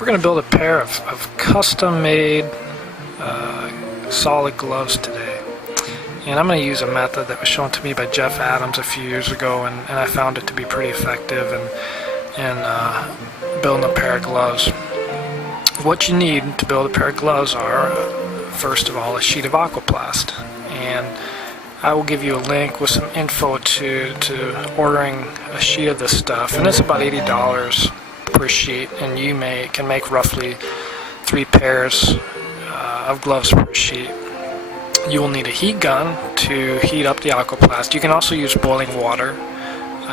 We're going to build a pair of custom-made solid gloves today. And I'm going to use a method that was shown to me by Jeff Adams a few years ago, and I found it to be pretty effective in building a pair of gloves. What you need to build a pair of gloves are, first of all, a sheet of aquaplast. And I will give you a link with some info to ordering a sheet of this stuff. And it's about $80 per sheet, and you can make roughly 3 pairs of gloves per sheet. You will need a heat gun to heat up the aquaplast. You can also use boiling water.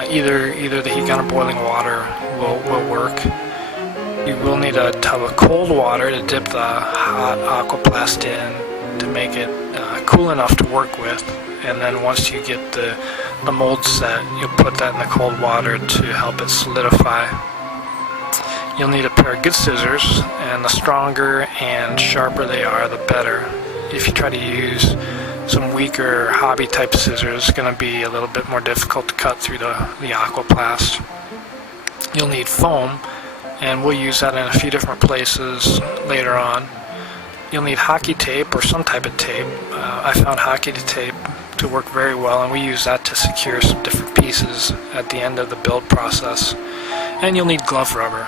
Either the heat gun or boiling water will work. You will need a tub of cold water to dip the hot aquaplast in to make it cool enough to work with. And then once you get the mold set, you'll put that in the cold water to help it solidify. You'll need a pair of good scissors, and the stronger and sharper they are, the better. If you try to use some weaker hobby type scissors, it's going to be a little bit more difficult to cut through the aquaplast. You'll need foam, and we'll use that in a few different places later on. You'll need hockey tape or some type of tape. I found hockey tape to work very well, and we use that to secure some different pieces at the end of the build process. And you'll need glove rubber.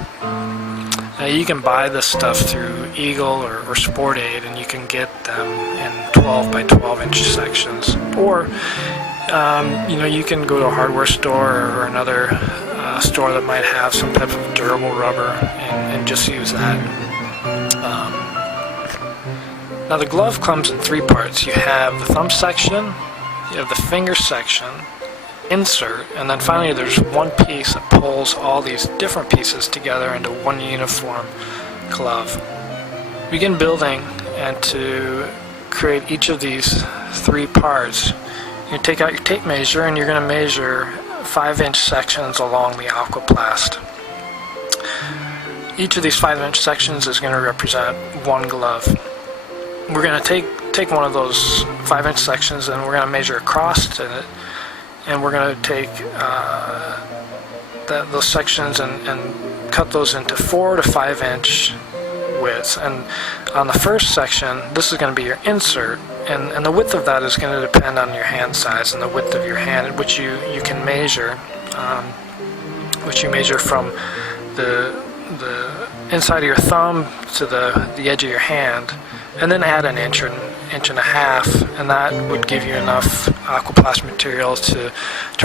You can buy this stuff through Eagle or Sport Aid, and you can get them in 12 by 12 inch sections. Or you can go to a hardware store or another store that might have some type of durable rubber and just use that. Now the glove comes in 3 parts. You have the thumb section, you have the finger section, insert, and then finally there's one piece that pulls all these different pieces together into one uniform glove. Begin building, and to create each of these 3 parts, you take out your tape measure and you're going to measure 5-inch sections along the aquaplast. Each of these 5-inch sections is going to represent one glove. We're going to take one of those 5-inch sections and we're going to measure across it, and we're going to take those sections and cut those into 4 to 5 inch widths. And on the first section, this is going to be your insert, and the width of that is going to depend on your hand size and the width of your hand, which you can measure, which you measure from the inside of your thumb to the edge of your hand, and then add an inch and a half, and that would give you enough aquaplast material to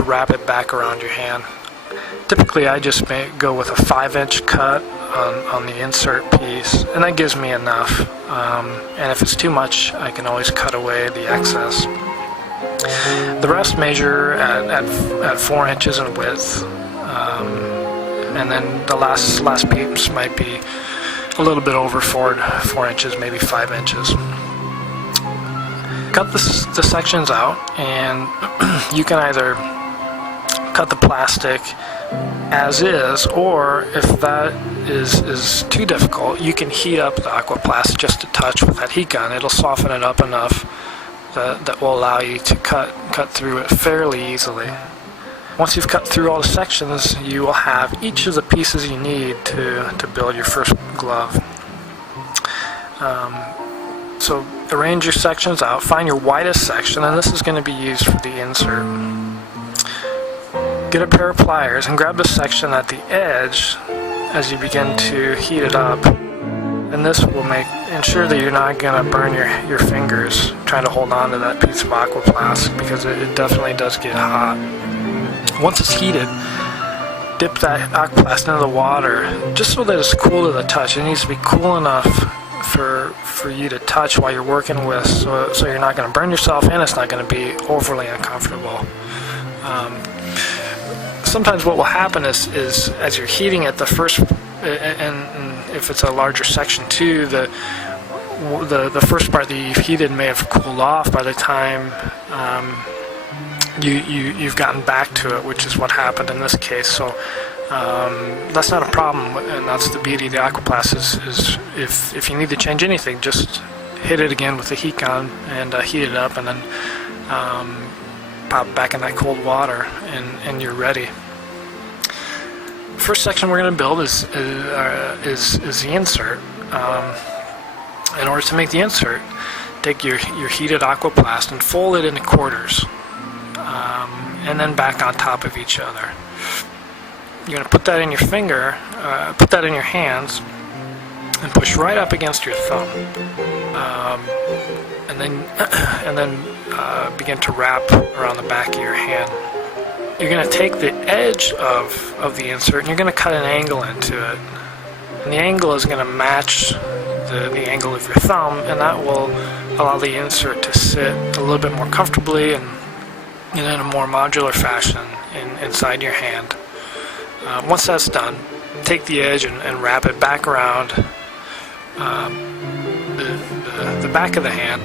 wrap it back around your hand. Typically I just go with a 5-inch cut on the insert piece, and that gives me enough, and if it's too much I can always cut away the excess. The rest measure at 4 inches in width, and then the last piece might be a little bit over 4 inches, maybe 5 inches. Cut the sections out, and you can either cut the plastic as is, or if that is too difficult, you can heat up the aquaplast just a touch with that heat gun. It'll soften it up enough that will allow you to cut through it fairly easily. Once you've cut through all the sections, you will have each of the pieces you need to build your first glove. So arrange your sections out, find your widest section, and this is going to be used for the insert. Get a pair of pliers and grab the section at the edge as you begin to heat it up. And this will ensure that you're not going to burn your fingers trying to hold on to that piece of aquaplast, because it definitely does get hot. Once it's heated, dip that aquaplast into the water just so that it's cool to the touch. It needs to be cool enough for you to touch while you're working with, so you're not going to burn yourself, and it's not going to be overly uncomfortable. Sometimes what will happen is as you're heating it, the first, and if it's a larger section too, the first part that you've heated may have cooled off by the time you've gotten back to it, which is what happened in this case. So that's not a problem, and that's the beauty of the aquaplast is if you need to change anything, just hit it again with the heat gun and heat it up, and then pop back in that cold water, and you're ready. First section we're going to build is the insert. In order to make the insert, take your heated aquaplast and fold it into quarters, and then back on top of each other. You're going to put that in your finger, put that in your hands, and push right up against your thumb, and then begin to wrap around the back of your hand. You're going to take the edge of the insert and you're going to cut an angle into it, and the angle is going to match the angle of your thumb, and that will allow the insert to sit a little bit more comfortably and in a more modular fashion inside your hand. Once that's done, take the edge and wrap it back around the back of the hand,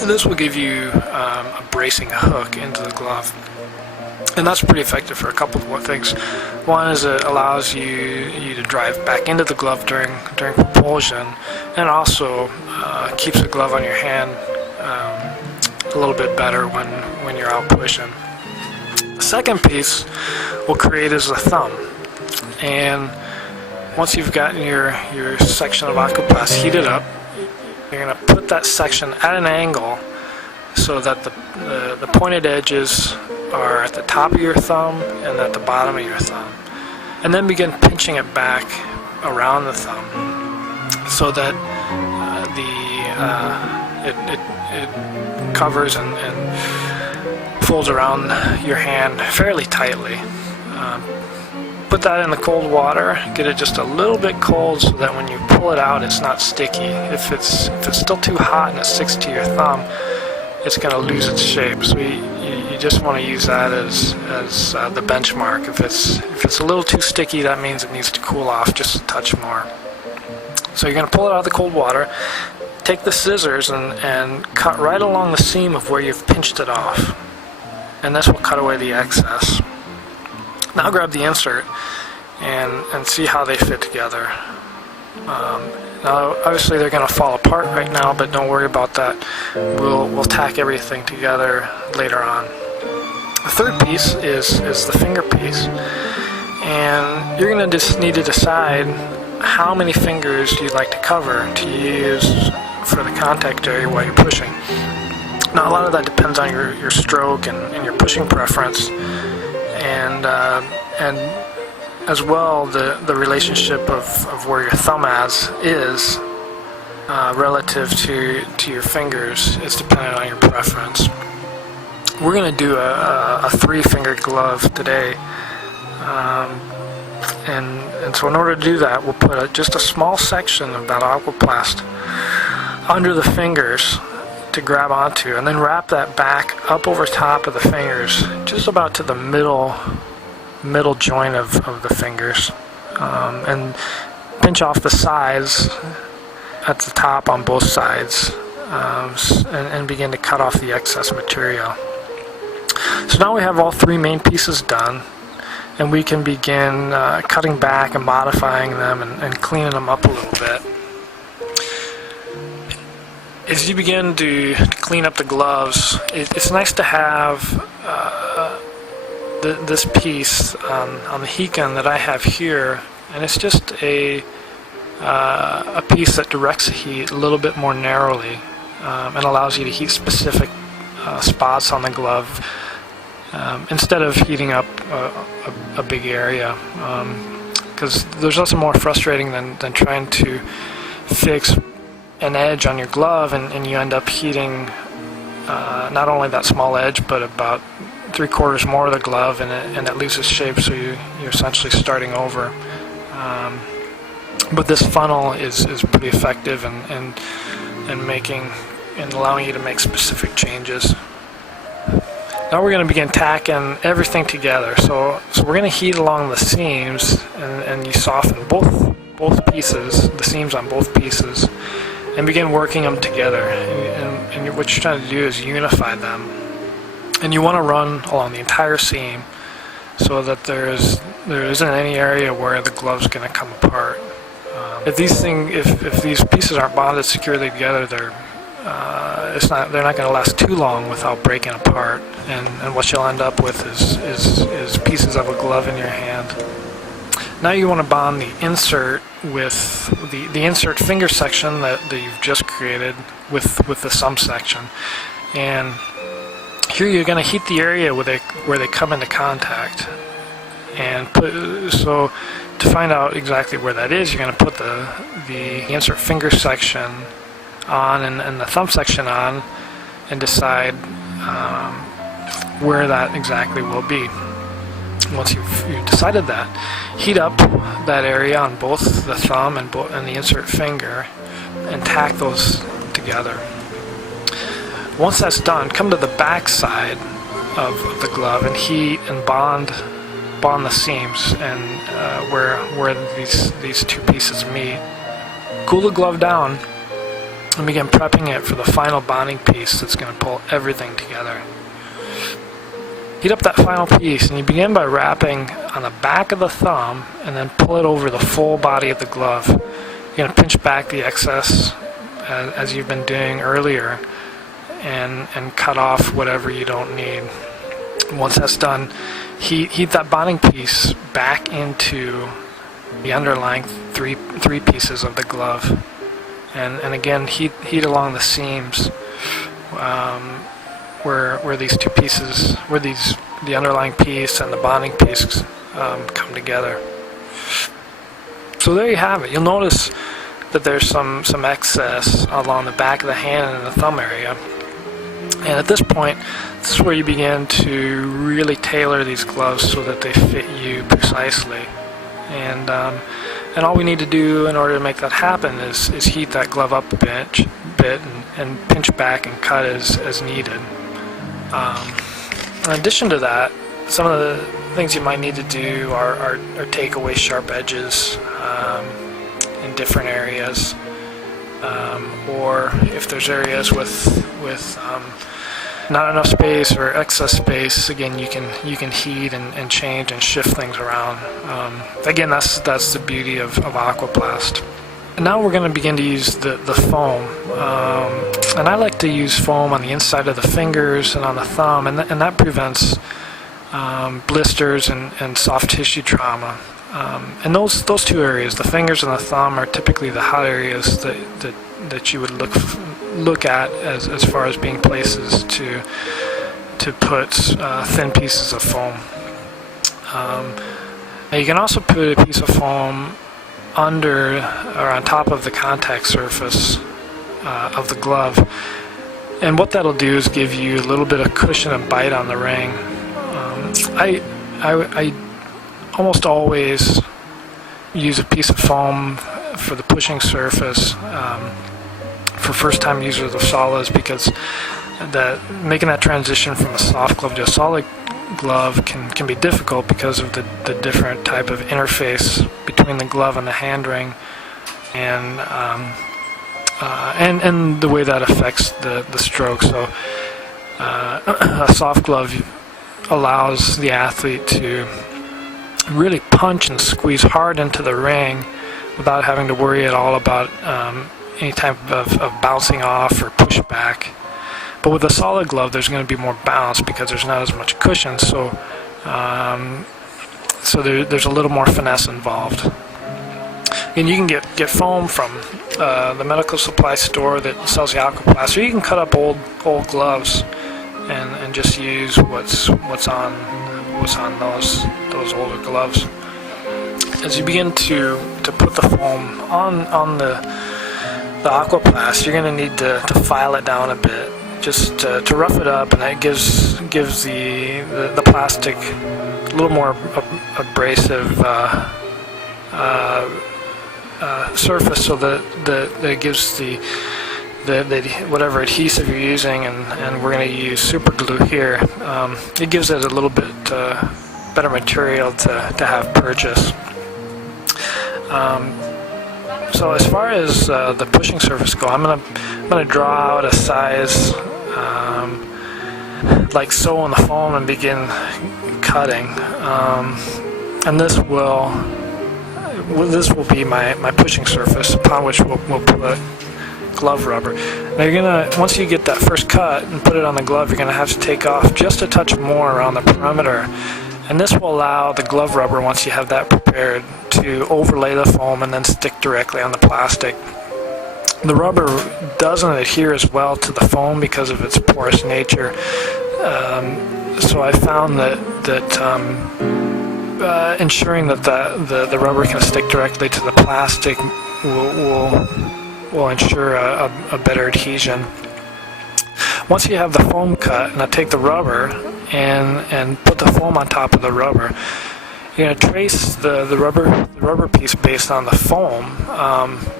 and this will give you a bracing hook into the glove. And that's pretty effective for a couple of things. One is it allows you to drive back into the glove during propulsion, and also keeps the glove on your hand a little bit better when you're out pushing. The second piece we'll create is the thumb. And once you've gotten your section of aquaplast heated up, you're going to put that section at an angle so that the pointed edges are at the top of your thumb and at the bottom of your thumb. And then begin pinching it back around the thumb so that it covers and folds around your hand fairly tightly. Put that in the cold water, get it just a little bit cold so that when you pull it out it's not sticky. If it's still too hot and it sticks to your thumb, it's going to lose its shape. So you just want to use that as the benchmark. If it's a little too sticky, that means it needs to cool off just a touch more. So you're going to pull it out of the cold water, take the scissors and cut right along the seam of where you've pinched it off, and this will cut away the excess. Now grab the insert and see how they fit together. Now obviously they're going to fall apart right now, but don't worry about that. We'll tack everything together later on. The third piece is the finger piece, and you're going to just need to decide how many fingers you'd like to cover to use for the contact area while you're pushing. Now a lot of that depends on your stroke and your pushing preference, and as well the relationship of where your thumb is relative to your fingers is dependent on your preference. We're going to do a 3-finger glove today, and so in order to do that, we'll put just a small section of that aquaplast under the fingers to grab onto, and then wrap that back up over top of the fingers, just about to the middle joint of the fingers, and pinch off the sides at the top on both sides, and begin to cut off the excess material. So now we have all 3 main pieces done, and we can begin cutting back and modifying them and cleaning them up a little bit. As you begin to clean up the gloves, it's nice to have this piece on the heat gun that I have here, and it's just a piece that directs the heat a little bit more narrowly, and allows you to heat specific spots on the glove instead of heating up a big area, because there's nothing more frustrating than trying to fix an edge on your glove and you end up heating not only that small edge but about 3/4 more of the glove, and it loses shape, so you're essentially starting over. But this funnel is pretty effective in making and allowing you to make specific changes. Now we're going to begin tacking everything together. So we're going to heat along the seams, and you soften both pieces, the seams on both pieces, and begin working them together. And what you're trying to do is unify them. And you want to run along the entire seam so that there isn't any area where the glove's going to come apart. If these pieces aren't bonded securely together, they're not going to last too long without breaking apart. And what you'll end up with is pieces of a glove in your hand. Now you want to bond the insert with the insert finger section that you've just created with the thumb section. And here you're going to heat the area where they come into contact. And so to find out exactly where that is, you're going to put the insert finger section on and the thumb section on, and decide where that exactly will be. Once you've decided that, heat up that area on both the thumb and the insert finger, and tack those together. Once that's done, come to the back side of the glove and heat and bond the seams and where these two pieces meet. Cool the glove down and begin prepping it for the final bonding piece that's going to pull everything together. Heat up that final piece, and you begin by wrapping on the back of the thumb and then pull it over the full body of the glove. You're going to pinch back the excess as you've been doing earlier, and cut off whatever you don't need. Once that's done, heat that bonding piece back into the underlying three pieces of the glove, and again heat along the seams where these two pieces, the underlying piece and the bonding piece come together. So there you have it. You'll notice that there's some excess along the back of the hand and the thumb area. And at this point, this is where you begin to really tailor these gloves so that they fit you precisely. And all we need to do in order to make that happen is heat that glove up a bit and pinch back and cut as needed. In addition to that, some of the things you might need to do are take away sharp edges in different areas, or if there's areas with not enough space or excess space, again you can heat and change and shift things around. Again, that's the beauty of aquaplast. And now we're going to begin to use the foam, and I like to use foam on the inside of the fingers and on the thumb, and that prevents blisters and soft tissue trauma. And those two areas, the fingers and the thumb, are typically the hot areas that you would look at as far as being places to put thin pieces of foam. Now you can also put a piece of foam under or on top of the contact surface of the glove, and what that'll do is give you a little bit of cushion and bite on the ring. I almost always use a piece of foam for the pushing surface for first-time users of solids, because making that transition from a soft glove to a solid glove can be difficult because of the different type of interface between the glove and the hand ring, and the way that affects the stroke. So a soft glove allows the athlete to really punch and squeeze hard into the ring without having to worry at all about any type of bouncing off or pushback. But with a solid glove, there's going to be more bounce because there's not as much cushion, so there's a little more finesse involved. And you can get foam from the medical supply store that sells the aquaplast, or you can cut up old gloves and just use what's on those older gloves. As you begin to put the foam on the aquaplast, you're going to need to file it down a bit, just to rough it up, and that gives the plastic a little more abrasive surface, so that it gives the whatever adhesive you're using, and we're going to use super glue here. It gives it a little bit better material to have purchased. So as far as the pushing surface go, I'm gonna draw out a size like so on the foam and begin cutting, and this will be my pushing surface upon which we'll put glove rubber. Now once you get that first cut and put it on the glove, you're gonna have to take off just a touch more around the perimeter, and this will allow the glove rubber, once you have that prepared, to overlay the foam and then stick directly on the plastic. The rubber doesn't adhere as well to the foam because of its porous nature. So I found that ensuring that the rubber can stick directly to the plastic will ensure a better adhesion. Once you have the foam cut, and I take the rubber and put the foam on top of the rubber, you're going to trace the rubber piece based on the foam,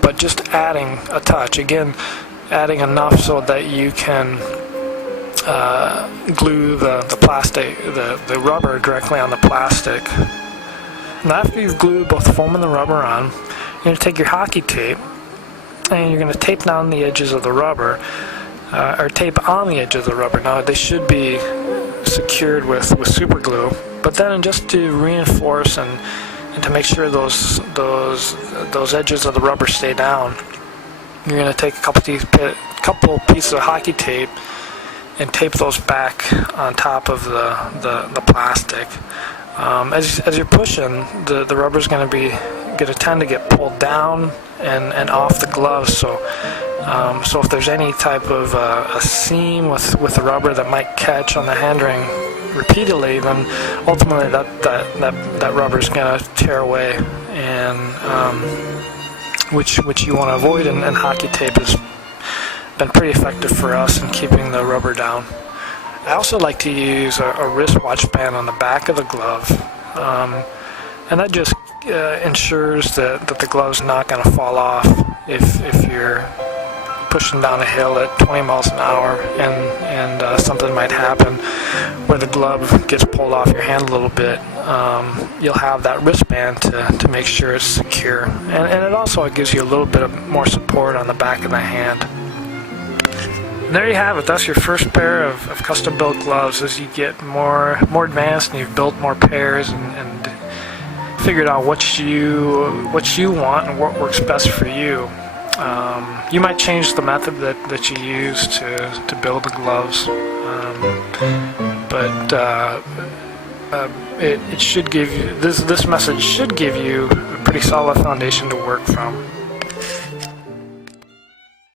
but just adding a touch. Again, adding enough so that you can glue the plastic, the rubber directly on the plastic. Now after you've glued both the foam and the rubber on, you're going to take your hockey tape and you're going to tape down the edges of the rubber, or tape on the edge of the rubber. Now they should be secured with super glue, but then just to reinforce and to make sure those edges of the rubber stay down, you're going to take a couple pieces of hockey tape and tape those back on top of the plastic. As you're pushing, the rubber's going to tend to get pulled down and off the gloves. So if there's any type of a seam with the rubber that might catch on the hand ring repeatedly, then ultimately that rubber is going to tear away, and which you want to avoid. And hockey tape has been pretty effective for us in keeping the rubber down. I also like to use a wristwatch band on the back of the glove, and that just ensures that the glove's not going to fall off if you're pushing down a hill at 20 miles an hour and something might happen where the glove gets pulled off your hand a little bit. You'll have that wristband to make sure it's secure, and it also gives you a little bit of more support on the back of the hand. And there you have it. That's your first pair of custom built gloves. As you get more advanced and you've built more pairs and figured out what you want and what works best for you, you might change the method that you use to build the gloves, but it should give you this message should give you a pretty solid foundation to work from.